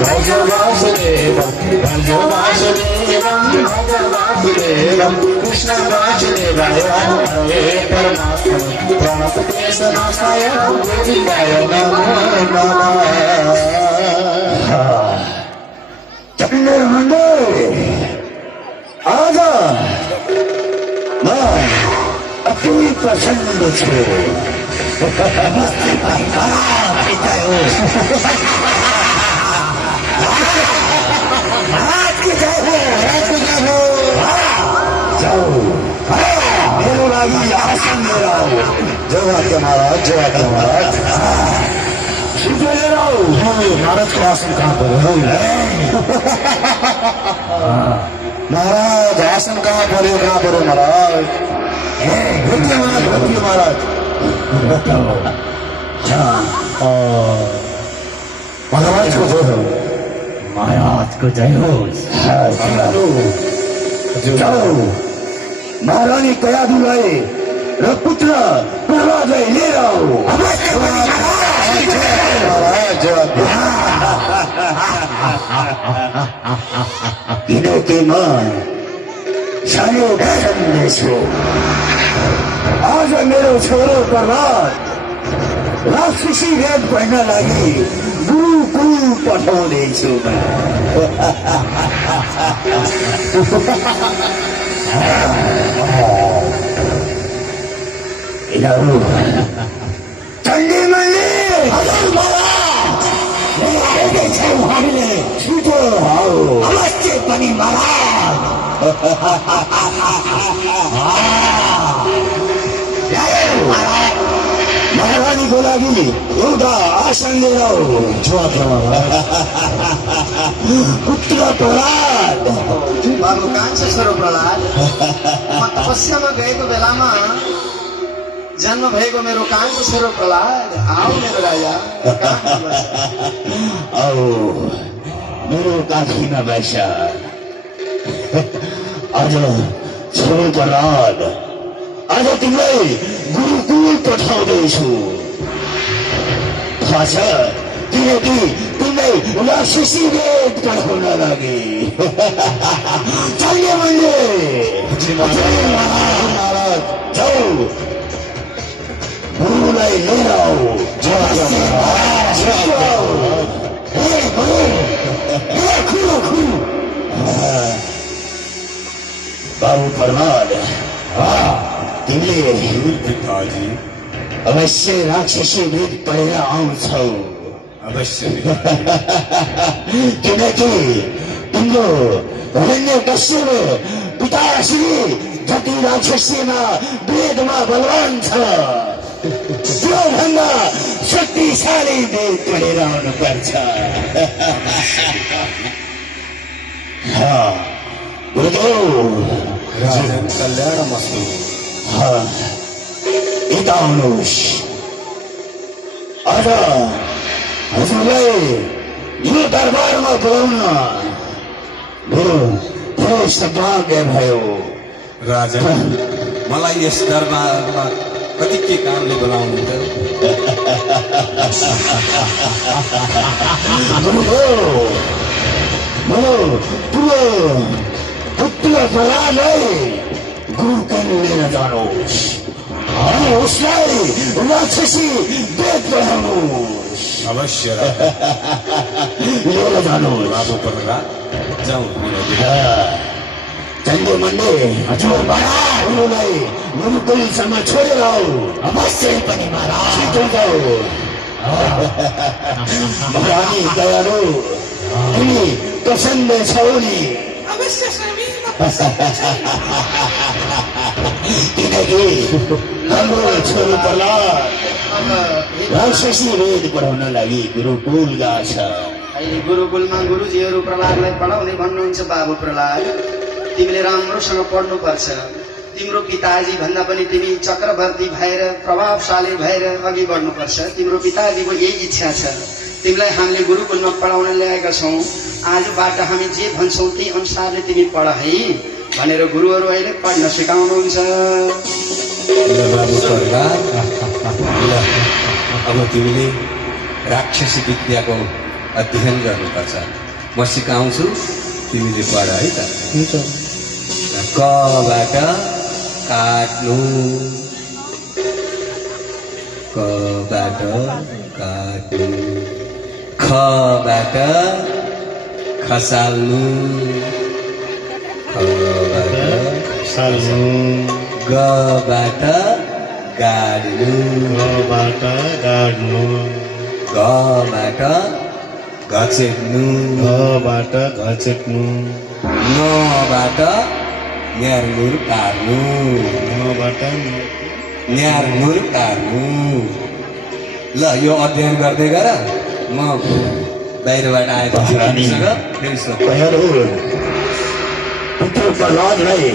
भज वासुदेवं भज वासुदेवं भज वासुदेवं कृष्ण वासुदेवाय हरे परमात्मा प्रणतक्लेशनाशाय गोविन्दाय नमो नमः। चंद्रमंडल आजा मैं अति प्रसन्न छे जाओ मेरे लागी आसन ले आओ। जय के महाराज जय के महाराज ले आओ। महाराज का आसन कहाँ पर है? महाराज आसन कहाँ पर है? कहाँ पर है महाराज? बैठिए महाराज बैठिए महाराज। महाराज को जय हो। महाराज को जय हो। जाओ महारानी कया दुलाए पुत्र प्रहलाद ले आओ। के मन सानो छो आज मेरो छोरो प्रहलाद राक्षसी वेद पढ्न लागि गुरुकुल पठाउँदैछु। चण्डीमणि हामीले छिटो अवश्य पनि महाराज महारानीको लागि एउटा आसन लिएर आऊ। पुत्र प्रहलाद बाबु कान्छो छोरो प्रहलाद म तपस्यामा गएको बेलामा जन्म भएको मेरो कान्छो छोरो प्रहलाद आऊ मेरो राजा आओ मेरो काखीमा बैस। आज छोरो प्रहलाद आज तिमीलाई गुरुकुल पठाउँदैछु। थाहा छ किनकि तिमीलाई राक्षसी वेद पढाउन लागि। चल्यो मैले महाराज जाऊ गुरुलाई लिएर आऊ। बाबु प्रहलाद तिमीले पिताजी अवश्य राक्षसी वेद पढेर आउँछौ। अवश्य किनकि तिम्रो हिरण्यकश्यप पिताश्री जति राक्षसीमा वेदमा बलवान छ त्योभन्दा शक्तिशाली वेद पढेर आउनुपर्छ। गुरुदेव राजन कल्याणमस्तु। यता आउनुहोस्। आज हजुरलाई यो दरबारमा बोलाउन मेरो धेरै सौभाग्य भयो। राजन मलाई यस दरबारमा कति के कामले बोलाउनु मेरो ठुलो पुत्र प्रहलादलाई गुरुकुल लिएर जानुहोस् अनि उसलाई राक्षसी वेद पढाउनुहोस्। अवश्य लिएर जानुहोस्। बाबु प्रहलाद जाउँ। चन्द्रमण्डे हजुर उनीलाई गुरुकुलसम्म छोडेर आऊ। अवश्य पनि महाराज छिटो जाऊ। महारानी दयालु तिमी प्रसन्न छौ नि? किनकि हाम्रो छोरो प्रहलाद राक्षसी वेद पढाउन लागि गुरुकुल गएको छ। गुरुकुलमा गुरुजीहरू प्रहलादलाई पढाउने भन्नुहुन्छ। बाबु प्रहलाद तिमीले राम्रोसँग पढ्नुपर्छ। तिम्रो पिताजी भन्दा पनि तिमी चक्रवर्ती भएर प्रभावशाली भएर अघि बढ्नुपर्छ। तिम्रो पिताजीको यही इच्छा छ। तिमीलाई हामीले गुरुकुलमा पढाउन ल्याएका छौँ। आजबाट हामी जे भन्छौँ त्यही अनुसारले तिमी पढ है भनेर गुरुहरू अहिले पढ्न सिकाउनुहुन्छ। अब तिमीले राक्षसी विद्याको अध्ययन गर्नुपर्छ। म सिकाउँछु, तिमीले पढ है त। हुन्छ। कबाट काट्नु, कबाट काट्नु, खबाट खसाल्नु, खबाट साल्नु, गबाट गाड्नु, गबाट गाड्नु, गबाट घचेट्नु, गबाट घचेट्नु, नबाट न्यारमुर पार्नु, नबाट न्यारमुर पार्नु। ल यो अध्ययन गर्दै गर, म बाहिरबाट आएको तिमीसँग फेरि सोध्छु। कयारुल पुत्र प्रहलादलाई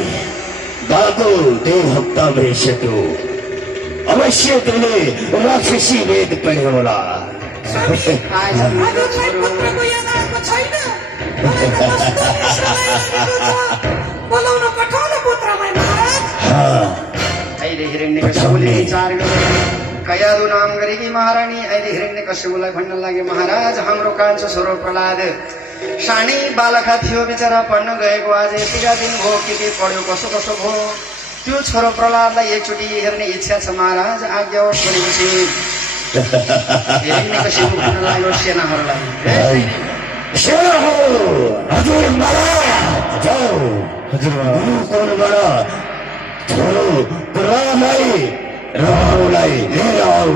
गएको 1.5 हप्ता भइसक्यो। अवश्य तिमीले राक्षसी वेद पढ्यो होला। आज मेरो हजुरलाई छोरो पुत्रको याद आएको छैन? मलाई त कस्तो रिस लागिरहेको छ। बोलाउन पठाउन पुत्रलाई महाराज। अहिले हिरण्यकश्यपले विचार गरे, कयादु नाम गरेकी महारानी अहिले हिरण्यकश्यपलाई भन्न लागे, महाराज हाम्रो कान्छो छोरो प्रहलाद सानै बालका थियो, बिचरा पढ्न गएको। आज यतिका दिन भयो, के पढ्यो, कसो कसो भयो। त्यो छोरो प्रहलादलाई एकचोटि हेर्ने इच्छा छ महाराज, आज्ञा होस् भनेपछि हिरण्यकश्यप भन्न लाग्यो सेनाहरूलाई, "हे सेना हो हजुर महाराज, जाऊ गुरुकुलबाट छोरो प्रहलादलाई राहुलाई लिएर आऊ।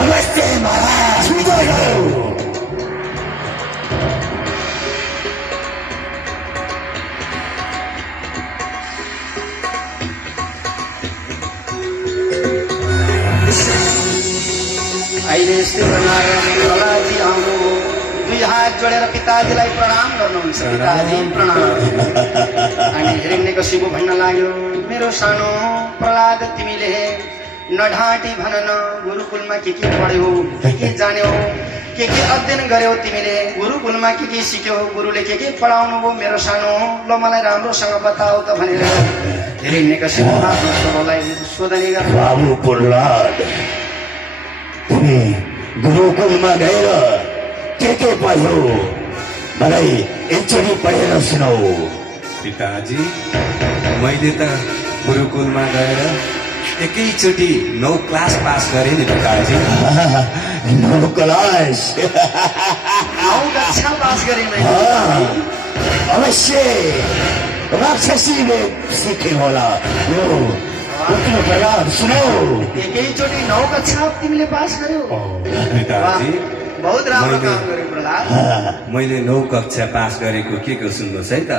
अवश्य महाराज, छिटो जाऊ। अहिले यस्तै प्रकार प्रहलादजी आउनु, 2 हात जोडेर पिताजीलाई प्रणाम गर्नुहुन्छ। पिताजी प्रणाम। अनि हिरण्यकश्यप भन्न लाग्यो, मेरो सानो प्रहलाद, तिमीले नढाँटी भन न, गुरुकुलमा के पढ्यौ, के जान्यौ, के अध्ययन गर्यौ, तिमीले गुरुकुलमा के सिक्यौ, गुरुले के पढाउनु भयो, मेरो सानो, ल मलाई राम्रोसँग बताऊ त भनेर हिरण्यकश्यप आफ्नो छोरोलाई सोधनी गर्नु। बाबु प्रहलाद, तिमी गुरुकुलमा गएर के पढ्यौ, मलाई एकचोटि पढेर सुनाऊ। पिताजी, मैले त गुरुकुलमा गएर एकैचोटि 9 क्लास पास गरेँ नि पिताजी। 9 क्लास? 9 कक्षा पास गरेँ मैले। अवश्य राक्षसी वेद सिके होला। यो पुत्र प्रहलाद सुनाऊ। एकैचोटि 9 कक्षा तिमीले पास गर्यौ? पिताजी, बहुत राम्रो काम गर्यो प्रहलाद। मैले 9 कक्षा पास गरेको के सुन्नुहोस् है त।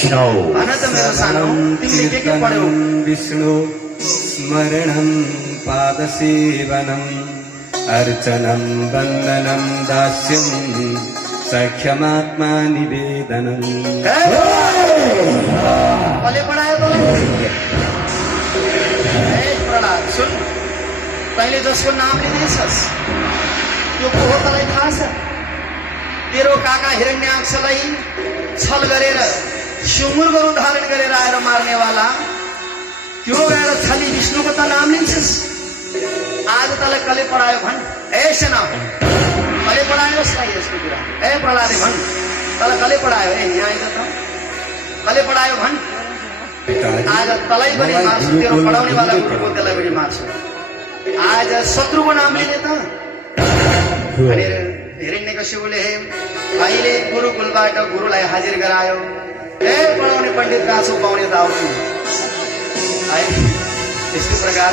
सुनाऊ। भन त मेरो सानो, तिमीले के पढ्यौ? विष्णु स्मरणं पादसेवनम् अर्चनं वन्दनं दास्यं सख्यमात्मा निवेदनम्। कसले पढायो तँलाई? प्रहलाद सुन, तैँले जसको नाम लिँदैछस् त्यो को हो तँलाई थाहा छ? तेरो काका हिरण्याक्षलाई छल गरेर सुँगुरको रूप धारण गरेर आएर मार्नेवाला त्यो गएर छली विष्णुको त नाम लिन्छस्। आज तँलाई कसले पढायो भन्? ए सेना, कसले पढायो यसलाई यस्तो कुरा? ए प्रहलादले भन्, तँलाई कसले पढायो? ए यहाँ आइज त, कसले पढायो भन्? आज तँलाई पनि मार्छु, तेरो पढाउनेवाला गुरुको त्यसलाई पनि मार्छु। आज शत्रुको नाम लिने त? भनेर हिरण्यकश्यपले अहिले गुरुकुलबाट गुरुलाई हाजिर गरायो। ए पढाउने पण्डित कहाँ छौ? पाउने त आउँछु। त्यस्तै प्रकार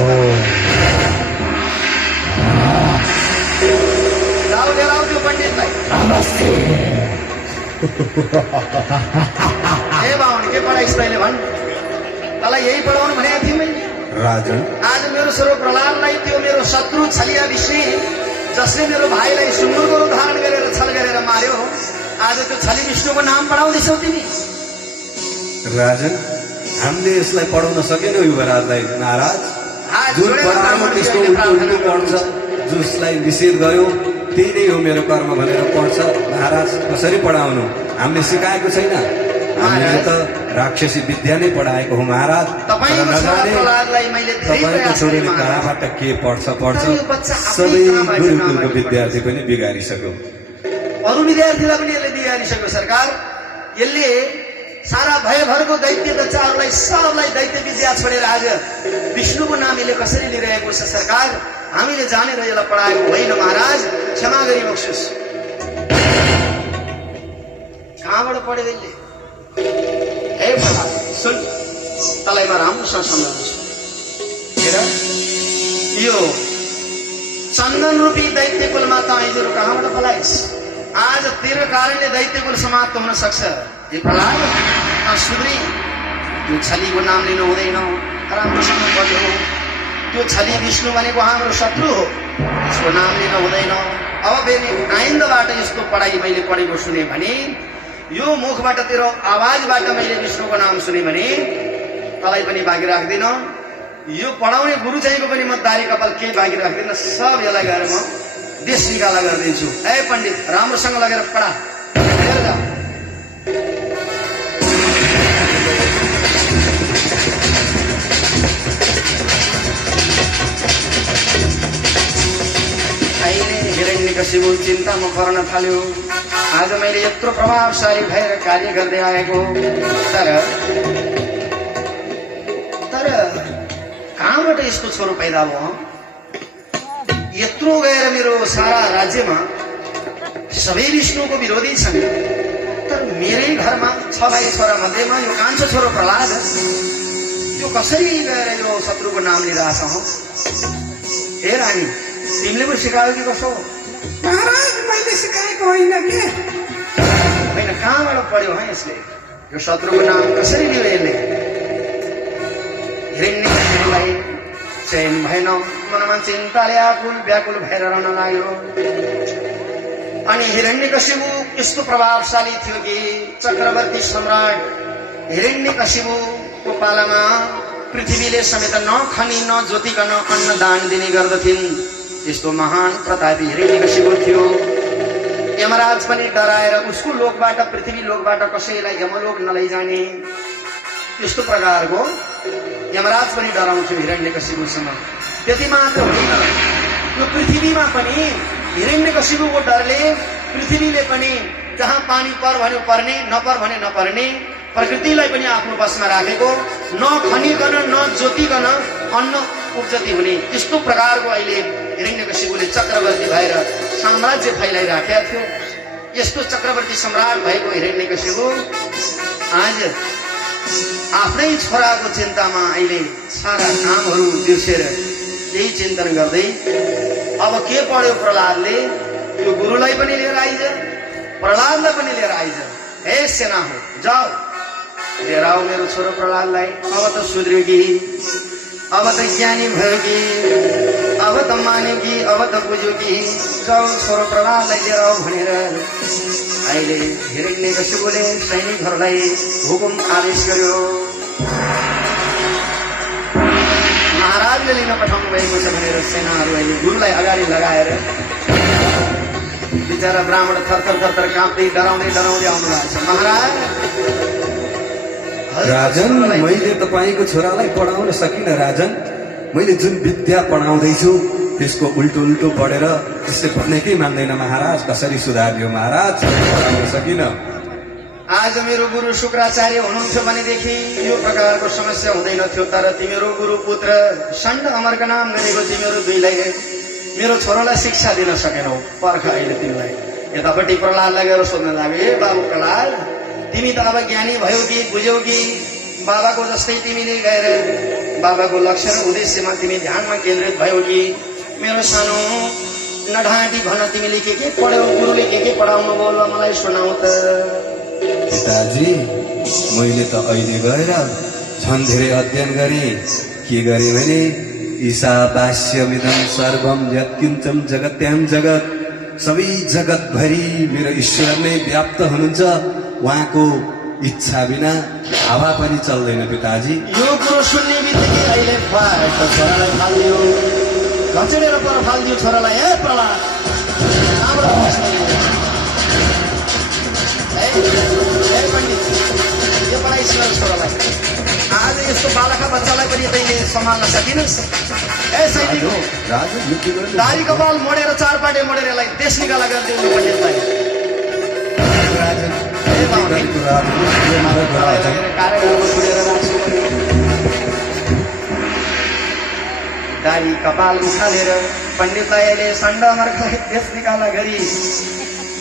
जाऊ लिएर आऊ त्यो पण्डितलाई। ए बाहुन, के पढाइस् तैँले भन्? तँलाई यही पढाउनु भनेको थिएँ मैले। राजन, आज मेरो छोरो प्रहलादलाई त्यो मेरो शत्रु छलिया विष्णु जसले मेरो भाइलाई सुँगुरको रूप धारण गरेर छल गरेर मार्यो, आज त्यो छली विष्णुको नाम पढाउँदैछौ तिमी? राजन, हामीले यसलाई पढाउन सकेनौँ युवराजलाई महाराज। आज जुन जोडेर पढाउनु कर्म त्यसको गर्ने प्रार्थना उल्टो पढ्छ, जसलाई निषेध गर्यो त्यही नै हो मेरो कर्म भनेर पढ्छ। महाराज कसरी पढाउनु? हामीले सिकाएको छैन, हामीले त राक्षसी विद्या नै पढाएको हो महाराज। तपाईँको छोरा प्रहलादलाई मैले धेरै तपाईँको प्रयास गरेँ छोरीले महाराज। कहाँबाट के पढ्छ पढ्छ, तर यो बच्चा आफै सबै कहाँबाट गुरुकुलको कहाँबाट विद्यार्थी पनि बिगारिसक्यो। अरू विद्यार्थीलाई पनि यसले बिगारिसक्यो सरकार। यसले सारा भयभरको दैत्य बच्चाहरूलाई सबलाई दैत्य विद्या छोडेर आज विष्णुको नाम यसले कसरी लिइरहेको छ सरकार। हामीले जानेर यसलाई पढाएको होइन महाराज, क्षमा गरी बक्सोस्। कहाँबाट पढ्यो यसले? ए प्रभात सुन, तँलाई म राम्रोसँग सम्झाउँछु। हेर, यो चन्दन रूपी दैत्य कुलमा त आइजहरू कहाँबाट पलाइस्? आज तेरो कारणले दैत्य कुल समाप्त हुन सक्छ। ए प्रहलाद, सुध्री, त्यो छलीको नाम लिनु हुँदैन, राम्रोसँग पढ्यो। त्यो छली विष्णु भनेको हाम्रो शत्रु हो, त्यसको नाम लिनु हुँदैन। अब फेरि आइन्दाबाट यस्तो पढाइ मैले पढेको सुने भने, यो मुखबाट तेरो आवाजबाट मैले विष्णुको नाम सुने भने तँलाई पनि बाँकी राख्दिन। यो पढाउने गुरु चाहिँको पनि म दारी कपाल केही बाँकी राख्दिन। सब यसलाई गएर म देश निकाला गरिदिन्छु। ए पण्डित, राम्रोसँग लगेर पढा, हेरेर जा। अहिले हिरण्यकशिपु चिन्तामा पर्न थाल्यो। आज मैले यत्रो प्रभावशाली भएर कार्य गर्दै आएको, तर कहाँबाट यस्तो छोरो पैदा भयो? यत्रो गएर मेरो सारा राज्यमा सबै विष्णुको विरोधी छन्, तर मेरै घरमा 6 भाइ छोरा मध्येमा यो कान्छो छोरो प्रहलाद, यो कसरी गएर यो शत्रुको नाम लिइरहेछ हो? हे रानी, तिमीले पो सिकायो कि कसो? महाराज मैले सिकाएको होइन के? होइन, कहाँबाट पढ्यो है यसले? यो शत्रुको नाम कसरी लियो यसले? हिरण्यकशिपुलाई चयन भएन, मनमा चिन्ताले आकुल व्याकुल भएर रहन लाग्यो। अनि हिरण्यकशिपु यस्तो प्रभावशाली थियो कि चक्रवर्ती सम्राट हिरण्यकशिपुको पालामा पृथ्वीले समेत नखनी नजोतिकन अन्नदान दिने गर्दथिन्। यस्तो महान प्रतापी हिरण्यकशिपु थियो। यमराज पनि डराएर उसको लोकबाट, पृथ्वी लोकबाट कसैलाई यमलोक नलैजाने, यस्तो प्रकारको यमराज पनि डराउँथ्यो हिरण्यकशिपुसँग। त्यति मात्र होइन, यो पृथ्वीमा पनि हिरण्यकशिपुको डरले पृथ्वीले पनि जहाँ पानी पर भन्यो पर्ने, नपर भने नपर्ने, प्रकृतिलाई पनि आफ्नो बसमा राखेको, नखनिकन नजोतिकन अन्न उब्जती हुने, यस्तो प्रकारको अहिले हिरण्यकशिपुले चक्रवर्ती भएर साम्राज्य फैलाइराखेका थियो। यस्तो चक्रवर्ती सम्राट भएको हिरण्यकशिपु आज आफ्नै छोराको चिन्तामा अहिले सारा कामहरू बिर्सेर यही चिन्तन गर्दै अब के पढ्यो प्रहलादले? यो गुरुलाई पनि लिएर आइज, प्रहलादलाई पनि लिएर आइज। हे सेना हो, जाऊ लिएर आऊ मेरो छोरो प्रहलादलाई। अब त सुध्रियो कि, अब त ज्ञानी भयो कि, अब त मान्यो कि, अब त बुझ्यो कि, जाऊ छोरो प्रहलादलाई लिएर आऊ भनेर अहिले हिरण्यकशिपुले सैनिकहरूलाई हुकुम आदेश गर्यो। महाराजले लिन पठाउनु भएको छ भनेर सेनाहरू अहिले गुरुलाई अगाडि लगाएर बिचरा ब्राह्मण थरथर थरथर काँप्दै डराउँदै डराउँदै आउनु भएको छ। महाराज, राजन, मैले तपाईँको छोरालाई पढाउन सकिनँ राजन। मैले जुन विद्या पढाउँदैछु त्यसको उल्टो उल्टो पढेर त्यसले भन्नेकै मान्दैन महाराज। कसरी सुधारियो महाराज? पढाउन सकिनँ। आज मेरो गुरु शुक्राचार्य हुनुहुन्थ्यो भनेदेखि यो प्रकारको समस्या हुँदैन थियो। तर तिमीहरू गुरु पुत्र षण्ड अमरका नाम गरेको तिमीहरू दुईलाई मेरो छोरोलाई शिक्षा दिन सकेनौ। पर्ख अहिले तिमीलाई। यतापट्टि प्रहलादलाई गएर सोध्न लाग्यो, ए बाबु प्रहलाद, तिमी त अब ज्ञानी भयो कि बुझ्यौ कि बाबाको जस्तै तिमीले गएर बाबाको लक्ष्य र उद्देश्यमा तिमी ध्यानमा केन्द्रित भयो कि? मेरो सानो नढाँटी भन, तिमीले के पढ्यौ? गुरुले के पढाउनु बोल, मलाई सुनाऊ त। पिताजी, मैले त अहिले गएर झन् धेरै अध्ययन गरेँ। के गरेँ भने ईशावास्यमिदं सर्वं यत्किञ्चं जगत्यां जगत्, सबै जगतभरि मेरो ईश्वर नै व्याप्त हुनुहुन्छ। उहाँको इच्छा बिना हावा पनि चल्दैन पिताजी। यो कुरो सुन्ने बित्तिकै अहिले छोरालाई फालिदियो, घचेडेर पर फालिदियो छोरालाई। ए प्रहलाद, यो पढाइ सिकाउ छोरालाई। आज यस्तो बालका बच्चालाई पनि तैँले सम्हाल्न सकिनस्? ए सैनिक, राजन, दारी कपाल मोडेर चारपाटे मोडेर यसलाई देश निकाला गरिदिनु पण्डितलाई। गरीको राजले मारेको राजा कारागारमा पुरेर राख्छु दारी कपाल उखालेर पण्डितलाई अहिले सण्डमर्खलाई देश निकाला गरी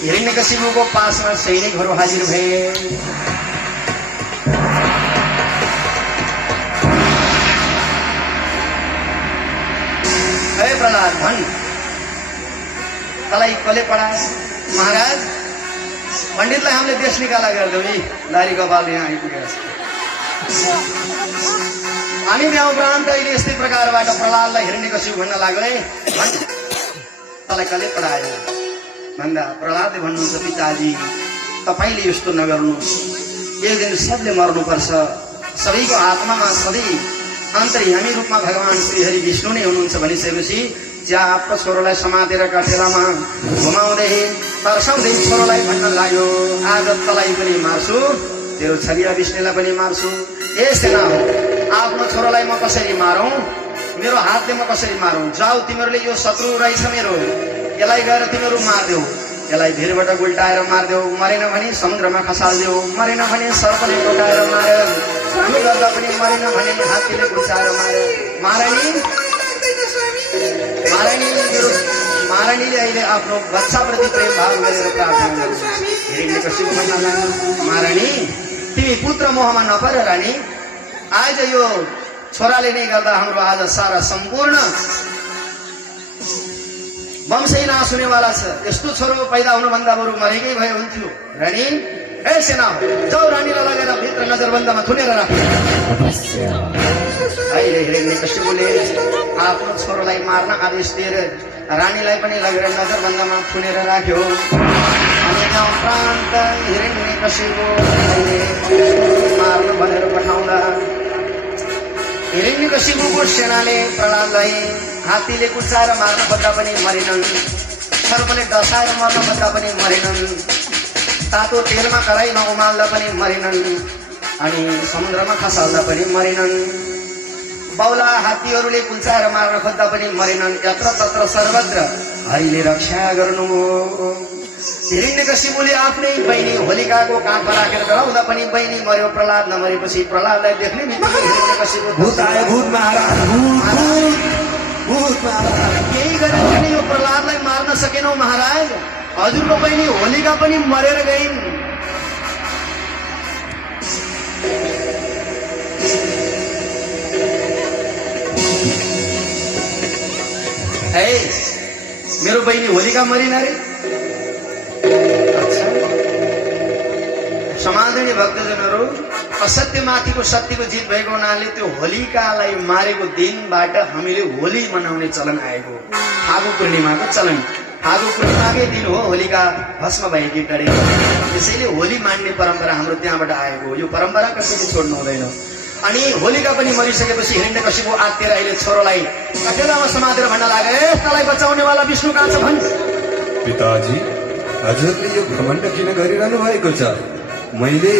हिरण्यकशिपुको पासमा सैनिकहरू हाजिर भए हे प्रहलाद भन् तलाई कसले पढाए महाराज पण्डितलाई हामीले देश निकाला गरिदिउँ यी दारी कपाल यहाँ आइपुगेको छ हामी यहाँ उपरान्त अहिले यस्तै प्रकारबाट प्रहलादलाई हिरण्यकशिपु भन्न लाग्यो है तँलाई कसले पढायो भन्दा प्रहलादले भन्नुहुन्छ पिताजी तपाईँले यस्तो नगर्नु एक दिन सबले मर्नुपर्छ सबैको आत्मामा सधैँ अन्तर्यामी रूपमा भगवान श्रीहरि विष्णु नै हुनुहुन्छ भनिसकेपछि ज्याँ आफ्नो छोरोलाई समातेर कठेलामा घुमाउँदै तर्साउँदै छोरोलाई भन्न लाग्यो आज तँलाई पनि मार्छु तेरो छलिया विष्णुलाई पनि मार्छु ए सेना हो आफ्नो छोरोलाई म कसरी मारौँ मेरो हातले म कसरी मारौँ जाऊ तिमीहरूले यो शत्रु रहेछ मेरो यसलाई गएर तिमीहरू मारिदेऊ यसलाई भिरबाट गुल्टाएर मारिदेऊ मरेन भने समुद्रमा खसालिदेऊ मरेन भने सर्पले टोकाएर मार्यो यो गर्दा पनि मरेन भने हात्तीले घुसाएर मार्यो महारानीले अहिले आफ्नो बच्चाप्रति प्रेम भाव गरेर प्रार्थना गर्छ हिरण्यकशिपु भन्न लाग्यो महारानी तिमी पुत्र मोहमा नपर रानी आज यो छोराले नै गर्दा हाम्रो आज सारा सम्पूर्ण वंशै नाश हुनेवाला छ यस्तो छोरो पैदा हुनुभन्दा बरु मरेकै भए हुन्थ्यो रानी ए सेना हो जाऊ रानीलाई लगेर भित्र नजरबन्दमा थुनेर राख अहिले हिरण्यकशिपुले आफ्नो छोरोलाई मार्न आदेश दिएर रानीलाई पनि लगेर नजरबन्दमा थुनेर राख्यो अनि गाउँ प्रान्त हिरण्यकशिपु मार्न भनेर पठाउँदा हिरण्यकशिपुको सेनाले प्रहलादलाई हात्तीले कुचाएर मार्न खोज्दा पनि मरेनन् सर्पले डसाएर मर्न खोज्दा पनि मरेनन् तातो तेलमा कराईमा उमाल्दा पनि मरेनन् अनि समुद्रमा खसाल्दा पनि मरेनन् बाउला हात्तीहरूले कुल्चाएर मार्न खोज्दा पनि मरेनन् यत्र तत्र सर्वत्र हरिले रक्षा गर्नु हिरण्यकशिपुले आफ्नै बहिनी होलिकाको काँधमा राखेर डराउँदा पनि बहिनी मर्यो प्रहलाद नमरेपछि प्रहलादलाई देख्ने बित्तिकै हिरण्यकशिपु भूत आयो भूत महाराज भूत महाराज केही गरेर पनि यो प्रहलादलाई मार्न सकेनौ महाराज हजुरको बहिनी होलिका पनि मरेर गइन् है मेरो बहिनी होलिका मरिन रे समादरणीय भक्तजनहरू असत्यमाथिको सत्यको जित भएको हुनाले त्यो होलिकालाई मारेको दिनबाट हामीले होली मनाउने चलन आएको फागु पूर्णिमाको चलन फागु पूर्णिमाकै दिन हो होलिका भस्म भएकी डरे त्यसैले होली मान्ने परम्परा हाम्रो त्यहाँबाट आएको यो परम्परा कसैले छोड्नु हुँदैन अनि होलिका पनि मरिसकेपछि हिरण्यकशिपु आत्तिएर अहिले छोरोलाई कटेलामा समातेर भन्न लाग्यो ए तँलाई बचाउनेवाला विष्णु कहाँ छ भन् पिताजी हजुरले यो घमण्ड किन गरिरहनु भएको छ मैले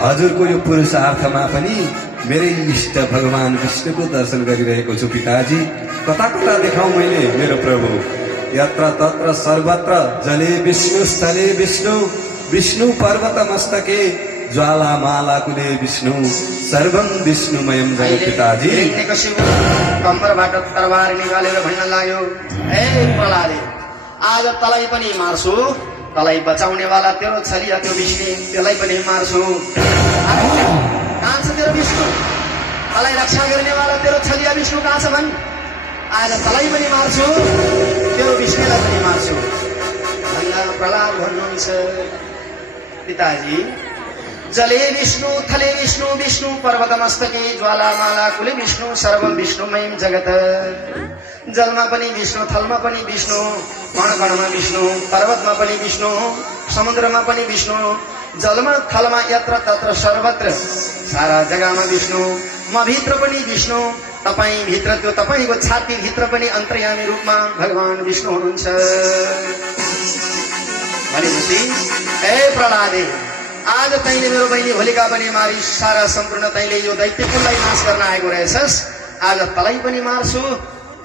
हजुरको यो पुरुषार्थमा पनि मेरै इष्ट भगवान विष्णुको दर्शन गरिरहेको छु पिताजी कता कता देखाउँ मैले मेरो प्रभु यत्र तत्र सर्वत्र जले विष्णु स्थले विष्णु विष्णु पर्वत मस्तके ज्वाला माला कुले विष्णु सर्वं विष्णुमयम जगत् पिताजी हिरण्यकशिपु कम्मरबाट तरबार निकालेर भन्न लाग्यो ए प्रहलाद आज तँलाई पनि मार्छु तँलाई बचाउनेवाला तेरो छलिया त्यो विष्णु त्यसलाई पनि मार्छु कहाँ छ तेरो विष्णु तँलाई रक्षा गर्नेवाला तेरो छलिया विष्णु कहाँ छ भन् आज तँलाई पनि मार्छु तेरो विष्णुलाई पनि मार्छु भन्दा प्रहलाद भन्नुहुन्छ पिताजी जले विष्णु थले विष्णु विष्णु पर्वत मस्तके ज्वालामाला कुले विष्णु सर्वं विष्णुमयम जगत जलमा पनि विष्णु थलमा पनि विष्णु कण कणमा विष्णु पर्वतमा पनि विष्णु समुद्रमा पनि विष्णु जलमा थलमा यत्र तत्र सर्वत्र सारा जग्गामा विष्णु म भित्र पनि विष्णु तपाईँ भित्र त्यो तपाईँको छाती भित्र पनि अन्तर्यामी रूपमा भगवान विष्णु हुनुहुन्छ भनेपछि ए प्रहलादे आज तैँले मेरो बहिनी होलिका पनि मारी सारा सम्पूर्ण तैँले यो दैत्यकुललाई नाश गर्न आएको रहेछस् आज तँलाई पनि मार्छु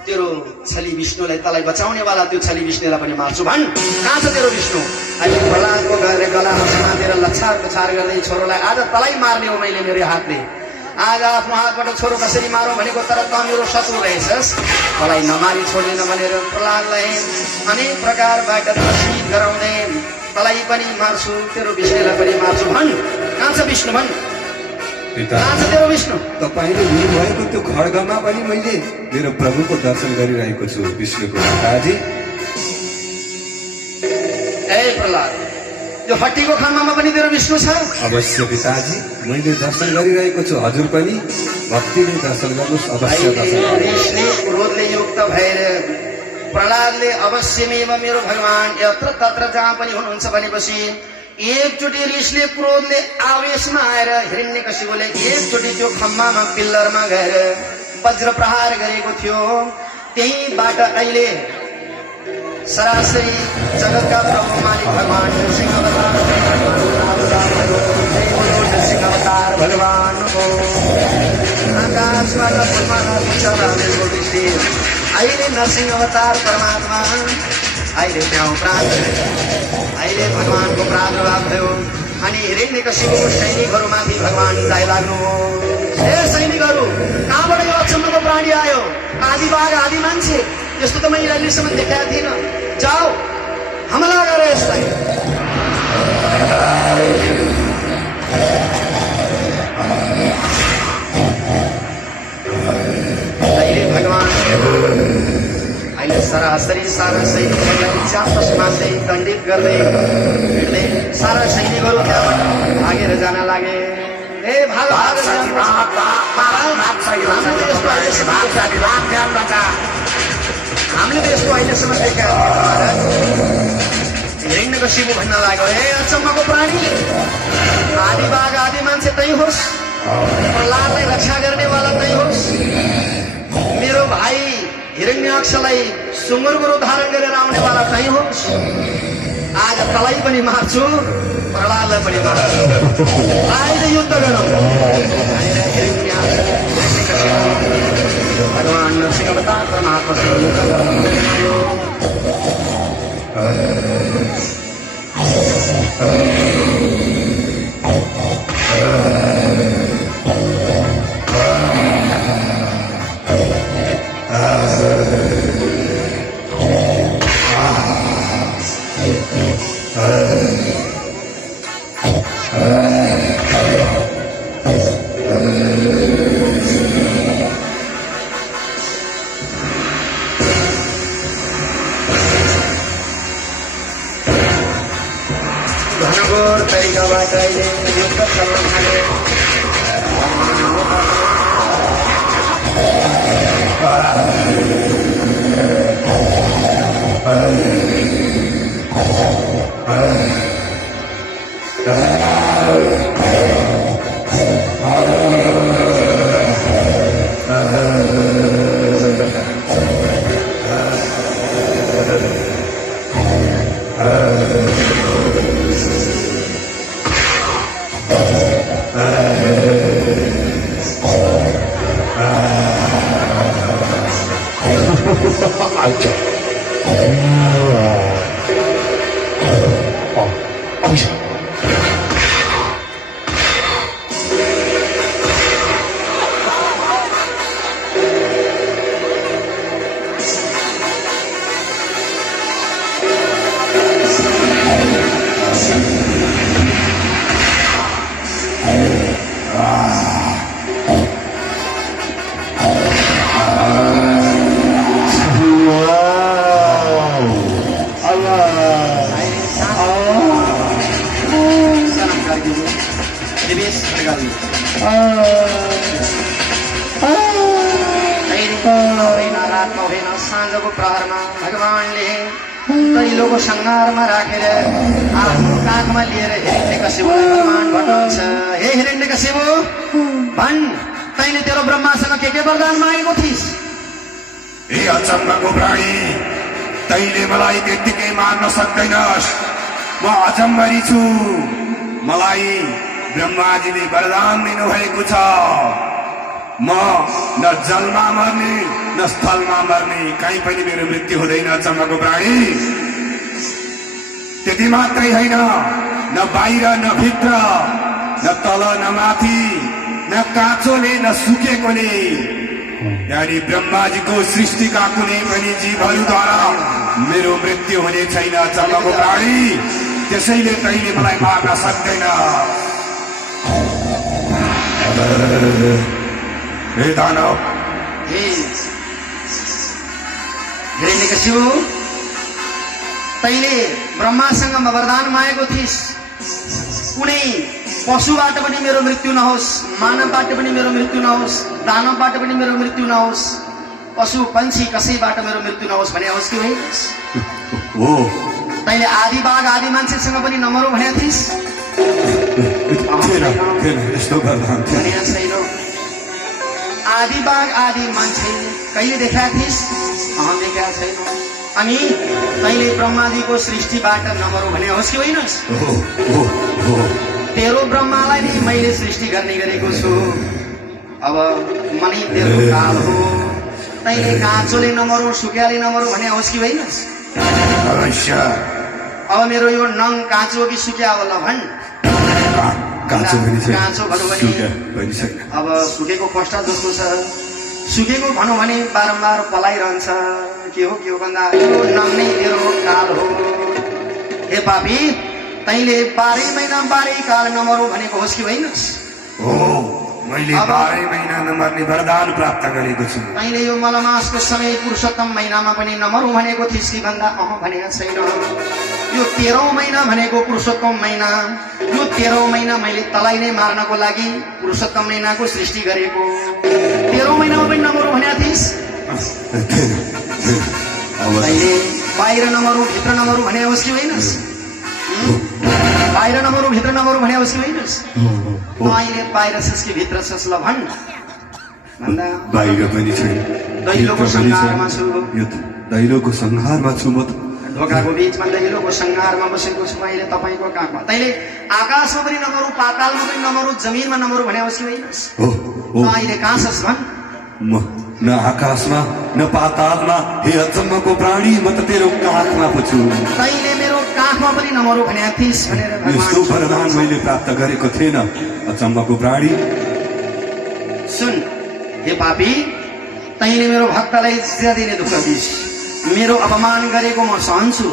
तेरो छली विष्णुलाई तलाई बचाउनेवाला त्यो छली विष्णुलाई पनि मार्छु भन्। कहाँ छ तेरो विष्णु? अहिले प्रहलादको गलामा समातेर लछार पछार गर्दै छोरोलाई आज तलाई मार्ने हो मैले मेरो हातले। आज आफ्नो हातबाट छोरो कसरी मारौँ भनेको, तर त मेरो शत्रु रहेछस्, तलाई नमारी छोड्दैन भनेर प्रहलादलाई अनेक प्रकारबाट त्रसित गराउँदै तलाई पनि मार्छु, तेरो विष्णुलाई पनि मार्छु भन्। कहाँ छ विष्णु भन्? पिता, कहाँ छ तेरो विष्णु? तपाईँले लिनुभएको त्यो खड्गमा पनि मैले मेरो प्रभुको दर्शन गरिरहेको छु। विष्णुको पिताजी, ए प्रहलाद, यो हट्टीको खम्बामा पनि तेरो विष्णु छ? अवश्य पिताजी, मैले दर्शन गरिरहेको छु। हजुर पनि भक्तिले दर्शन गर्नुहोस्, अवश्य दर्शन गर्नुहोस्। रिसले क्रोधले युक्त भएर प्रहलादले अवश्यमेव मेरो भगवान यत्र तत्र जहाँ पनि हुनुहुन्छ भनेपछि एकचोटि रिसले क्रोधले आवेशमा आएर हिरण्यकशिपुले एकचोटि त्यो खम्बामा पिल्लरमा गएर वज्र प्रहार गरेको थियो। त्यहीबाट अहिले सरासरी जगतका प्रभु मालिक भगवान नृसिंह अवतार भगवानको आकाशबाट अहिले नरसिंह अवतार परमात्मा अहिले त्यहाँ उपरान्त अहिले भगवानको प्रादुर्भाव भयो अनि हिरण्यकशिपुको सैनिकहरूमाथि भगवान जाय लाग्नु हो। हे सैनिकहरू, कहाँबाट यो अचम्मको प्राणी आयो? आदि बाघ आदि मान्छे, यस्तो त मैले अहिलेसम्म देखाएको थिइनँ। जाऊ हमला गर यसलाई। अहिले भगवान अहिले सरासरी सारा सैनिकहरूलाई चापसमा चाहिँ दण्डित गर्दै हिँड्दै सारा सैनिकहरू त्यहाँबाट भागेर जान लागे। ए भाग भाग, हामीले त यस्तो अहिलेसम्म देखाएको हिरण्यकशिपु भन्न लाग्यो, ए अचम्मको प्राणी, आदि बाघ आदि मान्छे तै होस्, प्रहलादलाई रक्षा गर्नेवाला तै होस्, मेरो भाइ हिरण्याक्षलाई सुँगुरको रूप धारण गरेर आउनेवाला तै होस्। आज तलाई पनि मार्छु, प्रहलादलाई पनि मार्छु, आएर युद्ध गरौँ। भगवान नरसिंह अवतार परमात्मा से युद्ध गरौँ। घनघोर तरिकाबाट अहिले युद्ध चल्न थाल्यो। साँझको प्रहरमा भगवानले दैलोको संहारमा राखेर आफ्नो काखमा लिएर हिरण्यकशिपुलाई भगवान भन्नुहुन्छ, हे हिरण्यकशिपु, भन् तैँले तेरो ब्रह्मासँग के वरदान मागेको थिइस्? हे अचम्मको प्राणी, तैँले मलाई त्यत्तिकै मार्न सक्दैनस्। म अचम्मरी छु। मलाई ब्रह्माजीले वरदान दिनुभएको छ, म न जलमा मर्ने न स्थलमा मर्ने, कहीँ पनि मेरो मृत्यु हुँदैन चम्मको प्राणी। त्यति मात्रै होइन, न बाहिर न भित्र, न तल न माथि, न काँचोले न सुकेकोले, यानी ब्रह्माजीको सृष्टिका कुनै पनि जीवहरूद्वारा मेरो मृत्यु हुने छैन चम्मको प्राणी। त्यसैले तैँले मलाई मार्न सक्दैन। हे दानव, हे हिरण्यकशिपु, तैँले ब्रह्मासँग वरदान मागेको थिइस्, कुनै पशुबाट पनि मेरो मृत्यु नहोस्, मानवबाट पनि मेरो मृत्यु नहोस्, दानवबाट पनि मेरो मृत्यु नहोस्, पशु पंक्षी कसैबाट मेरो मृत्यु नहोस् भने होस् कि होइन? हो, तैँले आदि बाघ आदि मान्छेसँग पनि नमरौँ भनेको थिइस्, यस्तो वरदान थिएन। भनेको छैन। आदि बाघ आदि मान्छे कहिले देखाएको थिइस्? देखाएको छैन। अनि तैँले ब्रह्माजीको सृष्टिबाट नमरौँ भने होस् कि होइन? तेरो ब्रह्मालाई नै मैले सृष्टि गर्ने गरेको छु। अब मनै तेरो काल हो। तैँले काँचोले नमरौँ, सुक्याले नमरौँ भने होस् कि होइन? अवश्य। अब मेरो यो नङ काँचो हो कि सुक्या होला भन्? काँचो पनि छैन, काँचो भनौँ सुक्या भने पनि छैन। अब सुकेको पस्टा जस्तो छ। सुकेको भनौँ भने बारम्बार पलाइरहन्छ। के हो भन्दा यो नङ नै तेरो काल हो। हे पापी, तैँले 12 महिना 12 काल नमरौँ भनेको होस् कि होइन? हो, मैले 12 महिना नमर्ने वरदान प्राप्त गरेको छु। तैँले यो मलमासको समय पुरुषोत्तम महिनामा पनि नमरौँ भनेको थिइस् कि भन्दा भनेको छैन। यो 13औं महिना भनेको पुरुषोत्तम महिना। यो 13औं महिना मैले तलाई नै मार्नको लागि पुरुषोत्तम महिनाको सृष्टि गरेको। 13औं महिनामा पनि नमरौँ भनेको थिइस्। तैँले बाहिर नमरौँ भित्र नमरौँ भने होस् कि होइन? बाहिर नमरौँ भित्र नमरौँ भने होस् कि होइन? अहिले बाहिर छस् कि भित्र छस् ल भन् भन्दा बाहिर पनि छैन, दैलोको संहारमा छु। यो दैलोको संहारमा छु म त। ढोकाको बीचमा दैलोको संहारमा बसेको छु अहिले तपाईँको काखमा। तैँले आकाशमा पनि नमरौँ, पातालमा पनि नमरौँ, जमिनमा नमरौँ भने होस् कि होइन? अहिले कहाँ छस् भन्? म न आकाशमा न पातालमा, हे अचम्मको प्राणी, म त तेरो काखमा पो छु। तैँले मेरो काखमा पनि नमरौँ भनेको थिइस् भनेर यस्तो वरदान मैले प्राप्त गरेको थिएन अचम्मको प्राणी। सुन हे पापी, तैँले मेरो भक्तलाई ज्यादै नै दुःख दिइस्। मेरो अपमान गरेको म सहन्छु,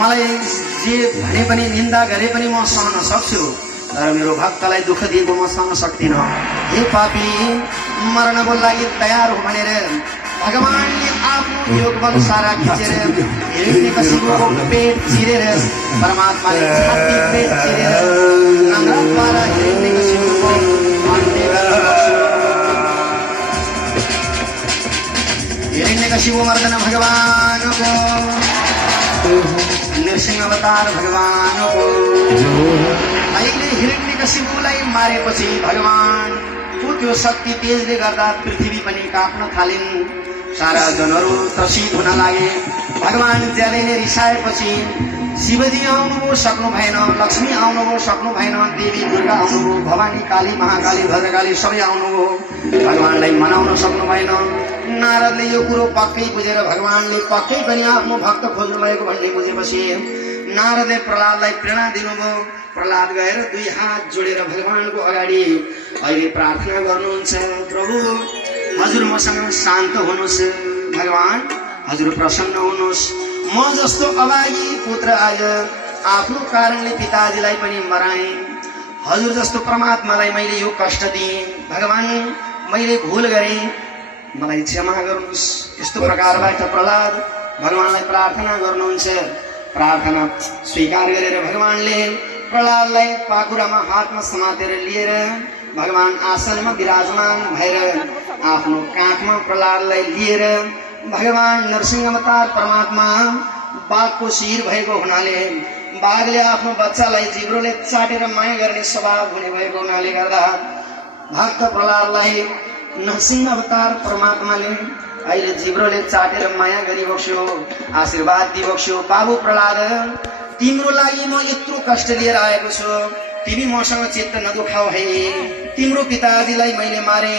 मलाई जे भने पनि निन्दा गरे पनि म सहन सक्छु, तर मेरो भक्तलाई दुःख दिएको म सहन सक्दिनँ। हे पापी, मर्नको लागि तयार हो भनेर भगवानले आफ्नो योग बल सारा खिचेर हिरण्यकशिपुको पेट चिरेर परमात्माले छाती पेट चिरेर नम्रद्वारा हिरण्यकशिपुको अन्त्य गर्नुभयो। हिरण्यकशिपु मर्दन भगवानको, नृसिंह अवतार भगवानको। अहिले हिरण्यकशिपुलाई मारेपछि भगवानको त्यो शक्ति तेजले गर्दा पृथ्वी पनि काप्न थालिन्। सारा जनहरू त्रसित हुन लागे। भगवान ज्यादै नै रिसाएपछि शिवजी आउनुभयो, सक्नु भएन। लक्ष्मी आउनुभयो, सक्नु भएन। देवी दुर्गा आउनुभयो, भवानी काली महाकाली भद्रकाली सबै आउनुभयो, भगवानलाई मनाउन सक्नु भएन। नारदले यो कुरो पक्कै बुझेर भगवानले पक्कै पनि आफ्नो भक्त खोज्नु भएको भन्ने बुझेपछि नारदले प्रहलादलाई प्रेरणा दिनुभयो। प्रहलाद गएर 2 हात जोडेर भगवानको अगाडि अहिले प्रार्थना गर्नुहुन्छ, प्रभु हजुर मसँग शान्त हुनुहोस्, भगवान हजुर प्रसन्न हुनुहोस्। म जस्तो अभागी पुत्र आज आफ्नो कारणले पिताजीलाई पनि मराएँ। हजुर जस्तो परमात्मालाई मैले यो कष्ट दिएँ, भगवान मैले भुल गरेँ, मलाई क्षमा गर्नुहोस्। यस्तो प्रकारबाट प्रहलाद भगवानलाई प्रार्थना गर्नुहुन्छ। प्रार्थना स्वीकार गरेर भगवानले प्रहलादलाई पाखुरामा हातमा समातेर लिएर भगवान आसनमा विराजमान भएर आफ्नो काखमा प्रहलादलाई लिएर भगवान नरसिंह अवतार परमात्मा बाघको शिर भएको हुनाले बाघले आफ्नो बच्चालाई जिब्रोले चाटेर माया गर्ने स्वभाव हुने भएको हुनाले गर्दा भक्त प्रहलादलाई नरसिंह अवतार परमात्माले अहिले जिब्रोले चाटेर माया गरिबक्स्यो, आशीर्वाद दिबक्स्यो। बाबु प्रहलाद, तिम्रो लागि म यत्रो कष्ट लिएर आएको छु, तिमी मसँग चित्त नदुखाऊ है। तिम्रो पिताजीलाई मैले मारे,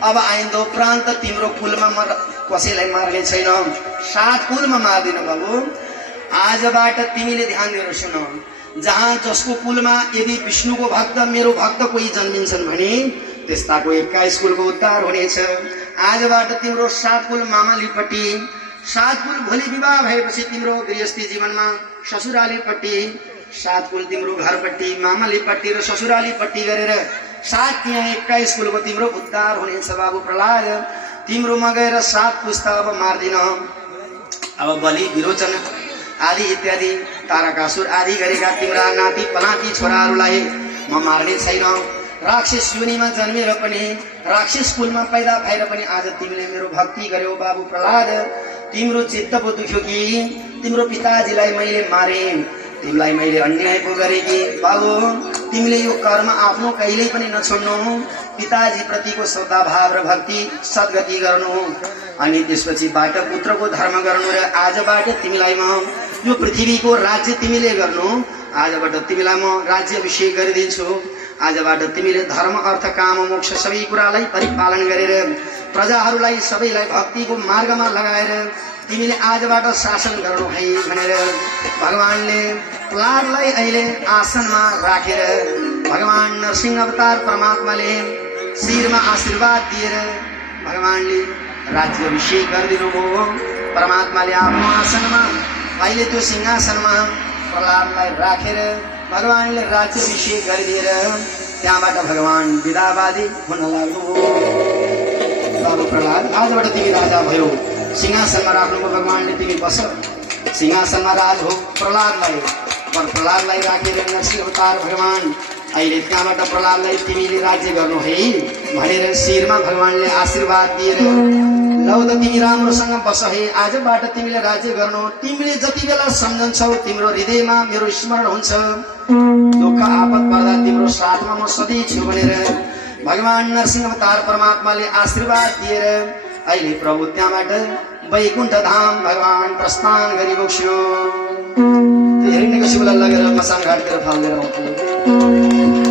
अब आइन्दो प्रान्त तिम्रो कुलमा म कसैलाई मार्ने छैन। 7 कुलमा मार्दिन बाबु। आजबाट तिमीले ध्यान दिएर सुन, जहाँ जसको कुलमा यदि विष्णुको भक्त मेरो भक्त कोही जन्मिन्छन् भने त्यस्ताको 21 कुलको उद्धार हुनेछ। आजबाट तिम्रो 7 कुल मामालीपट्टि, 7 कुल भोलि विवाह भएपछि तिम्रो गृहस्थी जीवनमा ससुरालीपट्टि, 7 कुल तिम्रो घरपट्टि, मामालीपट्टि र ससुरालीपट्टि गरेर 7 यहाँ 21 कुलको तिम्रो उद्धार हुनेछ बाबु प्रहलाद। तिम्रोमा गएर 7 पुस्ता अब मार्दिन। अब बलि विरोचन आदि इत्यादि तारकासुर आदि गरेका तिम्रा नाति पनाति छोराहरूलाई म मार्ने छैन। राक्षस योनिमा जन्मेर पनि, राक्षस कुलमा पैदा भएर पनि आज तिमीले मेरो भक्ति गर्यौ बाबु प्रहलाद। तिम्रो चित्त पो दुख्यो कि तिम्रो पिताजीलाई मैले मारे, तिमीलाई मैले अन्याय पो गरेँ कि बाबु। तिमीले यो कर्म आफ्नो कहिल्यै पनि नछोड्नु। पिताजी प्रतिको श्रद्धाभाव र भक्ति सद्गति गर्नु, अनि त्यसपछि बाट पुत्रको धर्म गर्नु। र आजबाट तिमीलाई म यो पृथ्वीको राज्य तिमीले गर्नु। आजबाट तिमीलाई म राज्य अभिषेक गरिदिन्छु। आजबाट तिमीले धर्म अर्थ काम मोक्ष सबै कुरालाई परिपालन गरेर प्रजाहरूलाई सबैलाई भक्तिको मार्गमा लगाएर तिमीले आजबाट शासन गर्नु है भनेर भगवानले प्रहलादलाई अहिले आसनमा राखेर भगवान नरसिंह अवतार परमात्माले शिरमा आशीर्वाद दिएर भगवानले राज्य अभिषेक गरिदिनु भयो। परमात्माले आफ्नो आसनमा अहिले त्यो सिंहासनमा प्रहलादलाई राखेर भगवानले राज्य अभिषेक गरिदिएर त्यहाँबाट भगवान विदावादी हुन लाग्नुभयो। बाबु प्रहलाद आजबाट तिमी राजा भयो। सिंहासनमा राख्नुभयो भगवानले, तिमी बस सिंहासनमा राज हो प्रहलादलाई। प्रहलादलाई राखेर नरसिंह अवतार भगवान अहिले त्यहाँबाट प्रहलादलाई तिमीले राज्य गर्नु है भनेर शिरमा भगवानले आशीर्वाद दिएर लौ त तिमी राम्रोसँग बस है, आजबाट तिमीले राज्य गर्नु। तिमीले जति बेला सम्झन्छौ तिम्रो हृदयमा मेरो स्मरण हुन्छ, दुःख आपत पर्दा तिम्रो साथमा म सधैँ छु भनेर भगवान नरसिंह अवतार परमात्माले आशीर्वाद दिएर अहिले प्रभु त्यहाँबाट वैकुण्ठ धाम भगवान प्रस्थान गरिबक्स्यो। हिरण्यकशिपुलाई लगेर मसान घाटतिर फाल्दै आउँथ्यो।